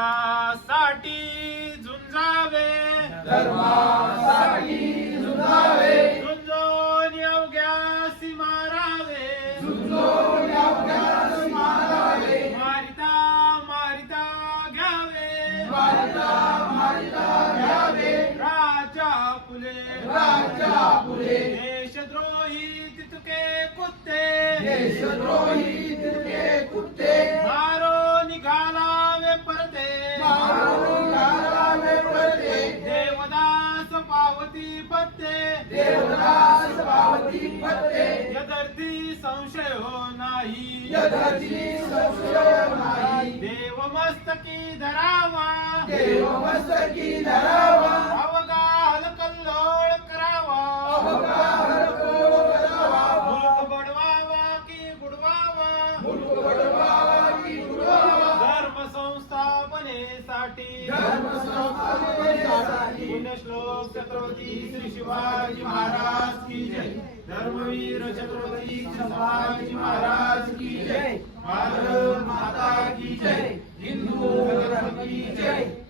साठी झुंजावे. धर्मासाठी झुंजावे. झुंजोन अवघ्यासी मारावे. झुंजून अवघ्यास मारावे. मारिता मारिता घ्यावे. मारिता मारिता घ्यावे. राजा फुले. राजा पुढे देशद्रोही तितके कुत्ते. देशद्रोही संशय हो नाही. संशय नाही. देव मस्तकी धरावा. देव मस्तकी धरावा. अवगाहल कल्लोळ करावा. करावा. मुलूक बडवावा की बुडवावा. मुलूक बडवावा की बुडवावा. धर्म संस्थापनेसाठी धर्म संस्थापनेसाठी पुण्यश्लोक छत्रपती श्री शिवाजी महाराज की जय. धर्मवीर छत्रपती शिवाजी महाराज की जय. भारत माता की जय. हिंदू धर्म की जय.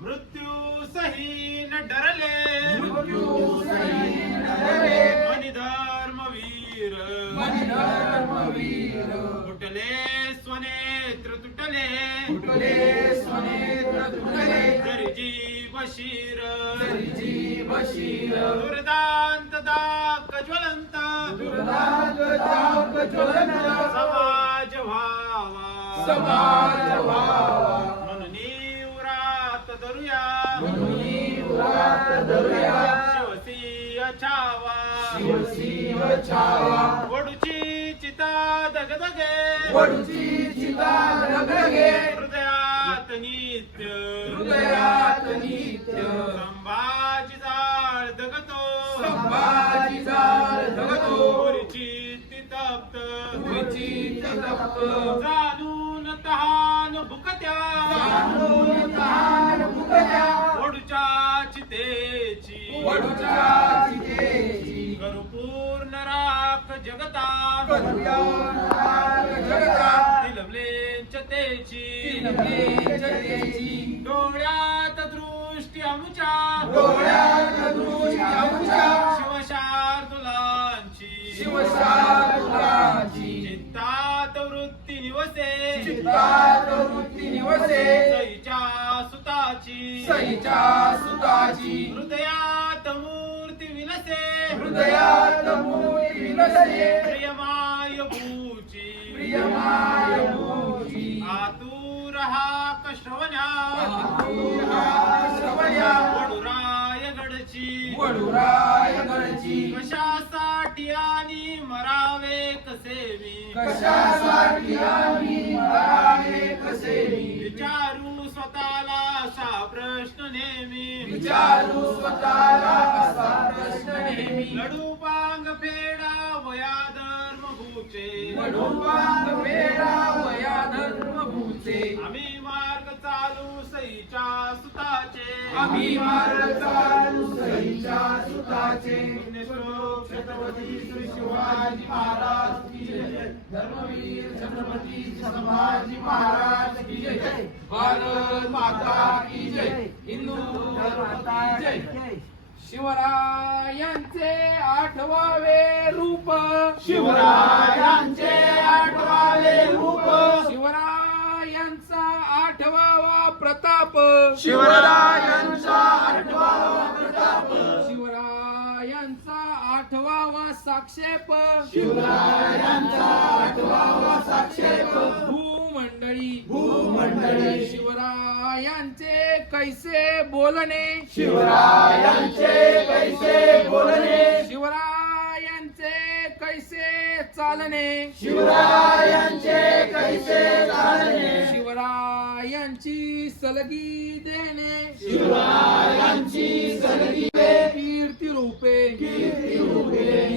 मृत्यू सही न डरले. मृत्यू सही न डरे. मनी धर्मवीर. मनी धर्मवीर. तुटले स्वनेत्र तुटले. तुटले स्वनेत्र तुटले. तरी जीव शीर. तरी जीव शीर. दुर्दांत समाज व्हावा. समाज व्हावा. म्हणून उरात धरूया. म्हणून उरात धरूया. शिवसिंह छावा. छावा. वडूची चिता दगदगे वडूची चिता हृदयात नित्य. हृदयात नित्य. संभाजी जाळ दगतो. संभाजी जाळ जाणून तहान भुकत्या जाणून तहान फुकल्या वडूच्या चितेची वडूच्या चितेची करू पूर्ण राख जगता करूया नाग जगता दिलवलेंच्या तेची. दिनवे जगेची डोळ्यात दृष्टी आमच्या डोळ्यात वृत्ती निवसे. सईच्या सुताची सईच्या सुताची हृदयात मूर्ती विलसे हृदयात मूर्ती विलसे प्रियमाय भूची. प्रियमाय भूजी आतुर हा कश्रवण्या श्रवया वडुरायगडची. वडुराय गडची कशासाठी आणि मरावे कसे मी? कशासाठी मी विचारू स्वतःला असा प्रश्न नेहमी. विचारू स्वतःला असा प्रश्न नेहमी. लढू पांग फेडा वया धर्म भूचे वडोपांग वेळा वया धर्मभूचे. आम्ही मार्ग चालू सईच्या सुताचे. आम्ही मार्ग चालू सईच्या सुताचे. छत्रपती श्री शिवाजी महाराज की जय. धर्मवीर छत्रपती संभाजी महाराज की जय. भारत माता की जय. हिंदू की जय. शिवरायांचे आठवावे रूप. शिवरायांचे आठवावे रूप. शिवरायांचा आठवावा प्रताप. शिवरायांचा आठवावा साक्षेप शिवरायांचा आठवावा साक्षेप. भूमंडळी. भूमंडळी. शिवरायांचे कैसे बोलणे? शिवरायांचे कैसे बोलणे? शिवरायांचे कैसे चालणे? शिवरायांचे कैसे चालणे? शिवरायांची सलगी देणे. शिवरायांची सलगी कीर्ती रूपे कीर्ती रूपे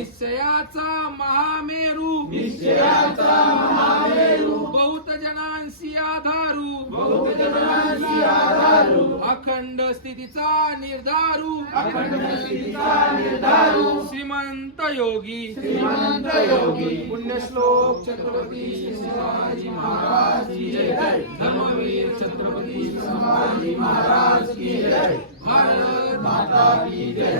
निश्चयाचा महामेरू. निश्चयाचा महामेरू. बहुत जनांसी आधारू. बहुत जनांची आधारू. अखंड स्थितीचा निर्धारू. अखंड स्थितीचा निर्धारू. श्रीमंत योगी. श्रीमंत योगी. पुण्यश्लोक छत्रपती शिवाजी महाराज की जय. धर्मवीर छत्रपती शिवाजी महाराज की जय. भारत माता की जय.